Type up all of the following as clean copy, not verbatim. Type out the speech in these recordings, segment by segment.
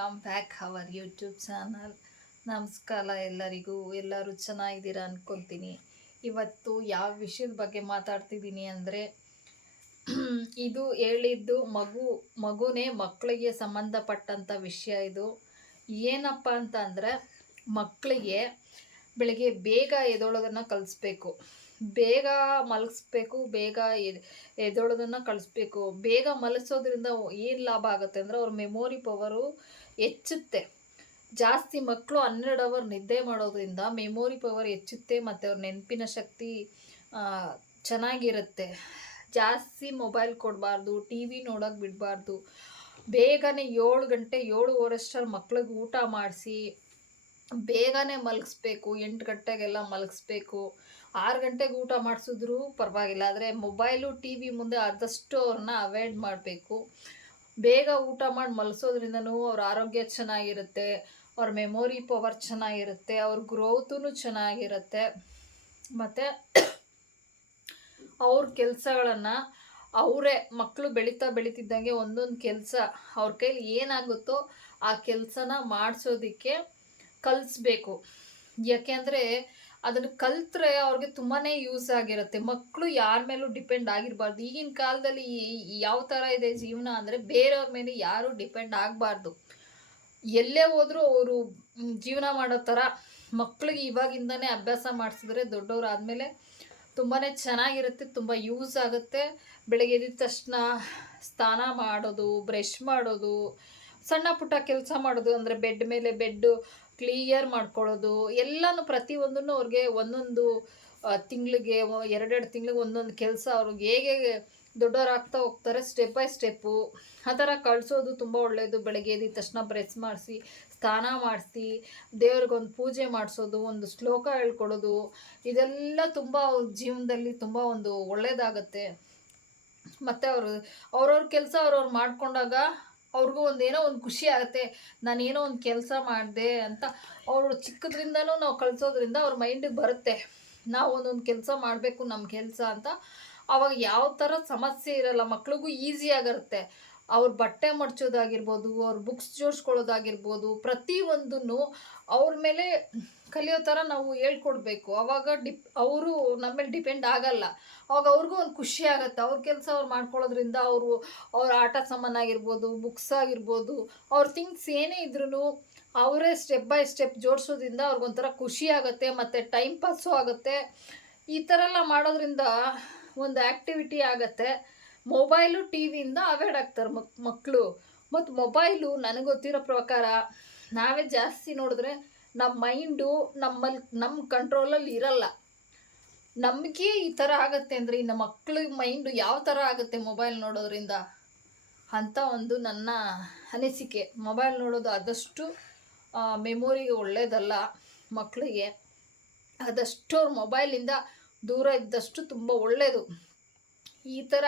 Welcome back our YouTube channel. ನಮಸ್ಕಾರ ಎಲ್ಲರಿಗೂ. ಎಲ್ಲರೂ ಚೆನ್ನಾಗಿದ್ದೀರಾ ಅಂದ್ಕೊತೀನಿ. ಇವತ್ತು ಯಾವ ವಿಷಯದ ಬಗ್ಗೆ ಮಾತಾಡ್ತಿದ್ದೀನಿ ಅಂದರೆ ಇದು ಹೇಳಿದ್ದು ಮಗುನೇ ಮಕ್ಕಳಿಗೆ ಸಂಬಂಧಪಟ್ಟಂಥ ವಿಷಯ. ಇದು ಏನಪ್ಪ ಅಂತ ಅಂದರೆ ಮಕ್ಕಳಿಗೆ ಬೆಳಗ್ಗೆ ಬೇಗ ಎದ್ದೇಳೋದನ್ನು ಕಲಿಸ್ಬೇಕು, ಬೇಗ ಮಲಗಿಸ್ಬೇಕು, ಬೇಗ ಎದ್ದೇಳೋದನ್ನು ಕಲಿಸ್ಬೇಕು. ಬೇಗ ಮಲಗಿಸೋದ್ರಿಂದ ಏನು ಲಾಭ ಆಗುತ್ತೆ ಅಂದರೆ ಅವ್ರ ಮೆಮೊರಿ ಪವರು ಹೆಚ್ಚುತ್ತೆ. ಜಾಸ್ತಿ ಮಕ್ಕಳು 12 ಅವರ್ ನಿದ್ದೆ ಮಾಡೋದ್ರಿಂದ ಮೆಮೊರಿ ಪವರ್ ಹೆಚ್ಚುತ್ತೆ ಮತ್ತು ಅವ್ರ ನೆನಪಿನ ಶಕ್ತಿ ಚೆನ್ನಾಗಿರುತ್ತೆ. ಜಾಸ್ತಿ ಮೊಬೈಲ್ ಕೊಡಬಾರ್ದು, ಟಿ ವಿ ನೋಡೋಕೆ ಬಿಡಬಾರ್ದು. ಬೇಗನೆ 7 ಗಂಟೆ 7:15 ಅಷ್ಟರಲ್ಲಿ ಮಕ್ಳಿಗೆ ಊಟ ಮಾಡಿಸಿ ಬೇಗನೆ ಮಲಗಿಸ್ಬೇಕು. 8 ಗಂಟೆಗೆಲ್ಲ ಮಲಗಿಸ್ಬೇಕು. 6 ಗಂಟೆಗೆ ಊಟ ಮಾಡಿಸಿದ್ರೂ ಪರವಾಗಿಲ್ಲ, ಆದರೆ ಮೊಬೈಲು ಟಿ ವಿ ಮುಂದೆ ಆದಷ್ಟು ಅವ್ರನ್ನ ಅವಾಯ್ಡ್ ಮಾಡಬೇಕು. ಬೇಗ ಊಟ ಮಾಡಿ ಮಲಗಿಸೋದ್ರಿಂದನೂ ಅವ್ರ ಆರೋಗ್ಯ ಚೆನ್ನಾಗಿರುತ್ತೆ, ಅವ್ರ ಮೆಮೊರಿ ಪವರ್ ಚೆನ್ನಾಗಿರುತ್ತೆ, ಅವ್ರ ಗ್ರೋತೂ ಚೆನ್ನಾಗಿರುತ್ತೆ. ಮತ್ತು ಅವ್ರ ಕೆಲಸಗಳನ್ನು ಅವರೇ ಮಕ್ಕಳು ಬೆಳೀತಿದ್ದಂಗೆ ಒಂದೊಂದು ಕೆಲಸ ಅವ್ರ ಕೈಲಿ ಏನಾಗುತ್ತೋ ಆ ಕೆಲಸನ ಮಾಡಿಸೋದಕ್ಕೆ ಕಲಿಸ್ಬೇಕು. ಯಾಕೆಂದರೆ ಅದನ್ನು ಕಲಿತ್ರೆ ಅವ್ರಿಗೆ ತುಂಬಾ ಯೂಸ್ ಆಗಿರುತ್ತೆ. ಮಕ್ಕಳು ಯಾರ ಮೇಲೂ ಡಿಪೆಂಡ್ ಆಗಿರಬಾರ್ದು. ಈಗಿನ ಕಾಲದಲ್ಲಿ ಯಾವ ಥರ ಇದೆ ಜೀವನ ಅಂದರೆ ಬೇರೆಯವ್ರ ಮೇಲೆ ಯಾರೂ ಡಿಪೆಂಡ್ ಆಗಬಾರ್ದು. ಎಲ್ಲೇ ಹೋದರೂ ಅವರು ಜೀವನ ಮಾಡೋ ಥರ ಮಕ್ಕಳಿಗೆ ಇವಾಗಿಂದನೇ ಅಭ್ಯಾಸ ಮಾಡಿಸಿದ್ರೆ ದೊಡ್ಡವರು ಆದಮೇಲೆ ತುಂಬಾ ಚೆನ್ನಾಗಿರುತ್ತೆ, ತುಂಬ ಯೂಸ್ ಆಗುತ್ತೆ. ಬೆಳಗ್ಗೆ ಎದ್ದ ತಕ್ಷಣ ಸ್ನಾನ ಮಾಡೋದು, ಬ್ರಷ್ ಮಾಡೋದು, ಸಣ್ಣ ಪುಟ್ಟ ಕೆಲಸ ಮಾಡೋದು, ಅಂದರೆ ಬೆಡ್ ಮೇಲೆ ಬೆಡ್ಡು ಕ್ಲಿಯರ್ ಮಾಡ್ಕೊಳ್ಳೋದು, ಎಲ್ಲನೂ ಪ್ರತಿಯೊಂದನ್ನು ಅವ್ರಿಗೆ ಒಂದೊಂದು ತಿಂಗಳಿಗೆ 2 ತಿಂಗಳಿಗೆ ಒಂದೊಂದು ಕೆಲಸ ಅವ್ರಿಗೆ ಹೇಗೆ ದೊಡ್ಡವರಾಗ್ತಾ ಹೋಗ್ತಾರೆ ಸ್ಟೆಪ್ ಬೈ ಸ್ಟೆಪ್ಪು ಆ ಥರ ಕಳಿಸೋದು ತುಂಬ ಒಳ್ಳೆಯದು. ಬೆಳಗ್ಗೆ ಎದ್ದ ತಕ್ಷಣ ಬ್ರಷ್ ಮಾಡಿಸಿ, ಸ್ನಾನ ಮಾಡಿಸಿ, ದೇವ್ರಿಗೊಂದು ಪೂಜೆ ಮಾಡಿಸೋದು, ಒಂದು ಶ್ಲೋಕ ಹೇಳ್ಕೊಡೋದು, ಇದೆಲ್ಲ ತುಂಬ ಜೀವನದಲ್ಲಿ ತುಂಬ ಒಂದು ಒಳ್ಳೆಯದಾಗತ್ತೆ. ಮತ್ತು ಅವ್ರವ್ರ ಕೆಲಸ ಅವ್ರವ್ರು ಮಾಡಿಕೊಂಡಾಗ ಅವ್ರಿಗೂ ಏನೋ ಒಂದು ಖುಷಿ ಆಗುತ್ತೆ. ನಾನೇನೋ ಒಂದು ಕೆಲಸ ಮಾಡಿದೆ ಅಂತ ಅವರು ಚಿಕ್ಕದ್ರಿಂದನೂ ನಾವು ಕಳಿಸೋದ್ರಿಂದ ಅವ್ರ ಮೈಂಡಿಗೆ ಬರುತ್ತೆ, ನಾವು ಒಂದೊಂದು ಕೆಲಸ ಮಾಡಬೇಕು ನಮ್ಮ ಕೆಲಸ ಅಂತ. ಆವಾಗ ಯಾವ ಥರ ಸಮಸ್ಯೆ ಇರಲ್ಲ, ಮಕ್ಳಿಗೂ ಈಸಿಯಾಗಿರುತ್ತೆ. ಅವ್ರ ಬಟ್ಟೆ ಮಡ್ಚೋದಾಗಿರ್ಬೋದು, ಅವ್ರ ಬುಕ್ಸ್ ಜೋಡಿಸ್ಕೊಳ್ಳೋದಾಗಿರ್ಬೋದು, ಪ್ರತಿಯೊಂದನ್ನು ಅವ್ರ ಮೇಲೆ ಕಲಿಯೋ ಥರ ನಾವು ಹೇಳ್ಕೊಡ್ಬೇಕು. ಆವಾಗ ಅವರು ನಮ್ಮ ಮೇಲೆ ಡಿಪೆಂಡ್ ಆಗಲ್ಲ. ಅವಾಗ ಅವ್ರಿಗೂ ಒಂದು ಖುಷಿ ಆಗುತ್ತೆ. ಅವ್ರ ಕೆಲಸ ಅವ್ರು ಮಾಡ್ಕೊಳ್ಳೋದ್ರಿಂದ ಅವ್ರ ಆಟ ಸಾಮಾನು ಆಗಿರ್ಬೋದು, ಬುಕ್ಸ್ ಆಗಿರ್ಬೋದು, ಅವ್ರ ಥಿಂಗ್ಸ್ ಏನೇ ಇದ್ರೂ ಅವರೇ ಸ್ಟೆಪ್ ಬೈ ಸ್ಟೆಪ್ ಜೋಡಿಸೋದ್ರಿಂದ ಅವ್ರಿಗೊಂಥರ ಖುಷಿ ಆಗುತ್ತೆ ಮತ್ತು ಟೈಮ್ ಪಾಸು ಆಗುತ್ತೆ. ಈ ಥರ ಎಲ್ಲ ಮಾಡೋದ್ರಿಂದ ಒಂದು ಆ್ಯಕ್ಟಿವಿಟಿ ಆಗುತ್ತೆ. ಮೊಬೈಲು ಟಿ ವಿಯಿಂದ ಅವಾಯ್ಡ್ ಆಗ್ತಾರೆ ಮಕ್ಕಳು. ಮತ್ತು ಮೊಬೈಲು ನನಗೆ ಗೊತ್ತಿರೋ ಪ್ರಕಾರ ನಾವೇ ಜಾಸ್ತಿ ನೋಡಿದ್ರೆ ನಮ್ಮ ಮೈಂಡು ನಮ್ಮ ಕಂಟ್ರೋಲಲ್ಲಿ ಇರಲ್ಲ. ನಮಗೆ ಈ ಥರ ಆಗುತ್ತೆ ಅಂದರೆ ಇನ್ನು ಮಕ್ಳಿಗೆ ಮೈಂಡು ಯಾವ ಥರ ಆಗುತ್ತೆ ಮೊಬೈಲ್ ನೋಡೋದ್ರಿಂದ ಅಂತ ಒಂದು ನನ್ನ ಅನಿಸಿಕೆ. ಮೊಬೈಲ್ ನೋಡೋದು ಆದಷ್ಟು ಮೆಮೊರಿಗೆ ಒಳ್ಳೆಯದಲ್ಲ ಮಕ್ಕಳಿಗೆ. ಆದಷ್ಟು ಅವ್ರ ಮೊಬೈಲಿಂದ ದೂರ ಇದ್ದಷ್ಟು ತುಂಬ ಒಳ್ಳೆಯದು. ಈ ಥರ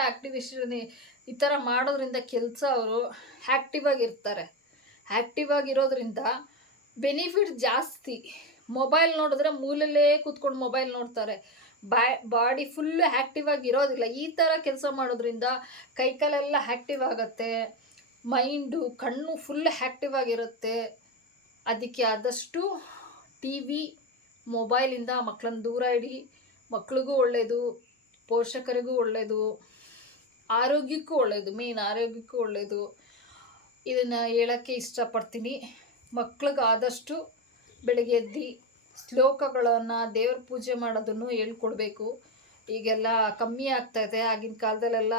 ಈ ಥರ ಮಾಡೋದ್ರಿಂದ ಕೆಲಸ ಅವರು ಆ್ಯಕ್ಟಿವ್ ಆಗಿರ್ತಾರೆ. ಆ್ಯಕ್ಟಿವ್ ಆಗಿರೋದ್ರಿಂದ ಬೆನಿಫಿಟ್ ಜಾಸ್ತಿ. ಮೊಬೈಲ್ ನೋಡಿದ್ರೆ ಮೂಲೆಯಲ್ಲೇ ಕೂತ್ಕೊಂಡು ಮೊಬೈಲ್ ನೋಡ್ತಾರೆ, ಬಾಡಿ ಫುಲ್ಲು ಆ್ಯಕ್ಟಿವ್ ಆಗಿರೋದಿಲ್ಲ. ಈ ಥರ ಕೆಲಸ ಮಾಡೋದ್ರಿಂದ ಕೈಕಾಲೆಲ್ಲ ಆ್ಯಕ್ಟಿವ್ ಆಗುತ್ತೆ, ಮೈಂಡು ಕಣ್ಣು ಫುಲ್ ಆ್ಯಕ್ಟಿವ್ ಆಗಿರುತ್ತೆ. ಅದಕ್ಕೆ ಆದಷ್ಟು ಟಿ ವಿ ಮೊಬೈಲಿಂದ ಮಕ್ಕಳನ್ನ ದೂರ ಇಡಿ. ಮಕ್ಳಿಗೂ ಒಳ್ಳೆಯದು, ಪೋಷಕರಿಗೂ ಒಳ್ಳೆಯದು, ಆರೋಗ್ಯಕ್ಕೂ ಒಳ್ಳೆಯದು, ಮೇನ್ ಆರೋಗ್ಯಕ್ಕೂ ಒಳ್ಳೆಯದು. ಇದನ್ನು ಹೇಳೋಕ್ಕೆ ಇಷ್ಟಪಡ್ತೀನಿ. ಮಕ್ಳಿಗೆ ಆದಷ್ಟು ಬೆಳಗ್ಗೆ ಎದ್ದು ಶ್ಲೋಕಗಳನ್ನು, ದೇವ್ರ ಪೂಜೆ ಮಾಡೋದನ್ನು ಹೇಳ್ಕೊಡ್ಬೇಕು. ಈಗೆಲ್ಲ ಕಮ್ಮಿ ಆಗ್ತಾಯಿದೆ. ಆಗಿನ ಕಾಲದಲ್ಲೆಲ್ಲ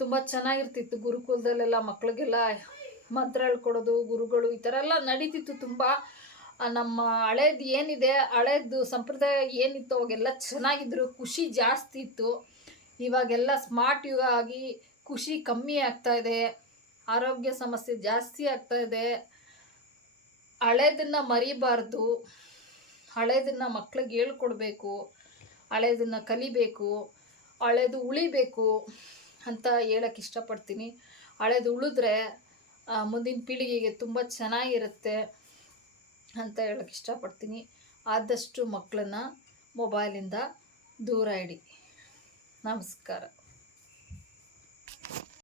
ತುಂಬ ಚೆನ್ನಾಗಿರ್ತಿತ್ತು. ಗುರುಕುಲದಲ್ಲೆಲ್ಲ ಮಕ್ಳಿಗೆಲ್ಲ ಮಂತ್ರ ಹೇಳ್ಕೊಡೋದು, ಗುರುಗಳು ಈ ಥರ ಎಲ್ಲ ನಡೀತಿತ್ತು. ತುಂಬ ನಮ್ಮ ಹಳೇದು ಏನಿದೆ, ಹಳೇದು ಸಂಪ್ರದಾಯ ಏನಿತ್ತು ಅವಾಗೆಲ್ಲ ಚೆನ್ನಾಗಿದ್ರು, ಖುಷಿ ಜಾಸ್ತಿ ಇತ್ತು. ಇವಾಗೆಲ್ಲ ಸ್ಮಾರ್ಟ್ ಯುಗ ಆಗಿ ಖುಷಿ ಕಮ್ಮಿ ಆಗ್ತಾಯಿದೆ, ಆರೋಗ್ಯ ಸಮಸ್ಯೆ ಜಾಸ್ತಿ ಆಗ್ತಾಯಿದೆ. ಹಳೇದನ್ನು ಮರಿಬಾರ್ದು, ಹಳೇದನ್ನು ಮಕ್ಳಿಗೆ ಹೇಳ್ಕೊಡ್ಬೇಕು, ಹಳೇದನ್ನು ಕಲಿಬೇಕು, ಹಳೇದು ಉಳಿಬೇಕು ಅಂತ ಹೇಳೋಕ್ಕೆ ಇಷ್ಟಪಡ್ತೀನಿ. ಹಳೇದು ಉಳಿದ್ರೆ ಮುಂದಿನ ಪೀಳಿಗೆಗೆ ತುಂಬ ಚೆನ್ನಾಗಿರುತ್ತೆ ಅಂತ ಹೇಳೋಕ್ಕೆ ಇಷ್ಟಪಡ್ತೀನಿ. ಆದಷ್ಟು ಮಕ್ಕಳನ್ನ ಮೊಬೈಲಿಂದ ದೂರ ಇಡಿ. ನಮಸ್ಕಾರ.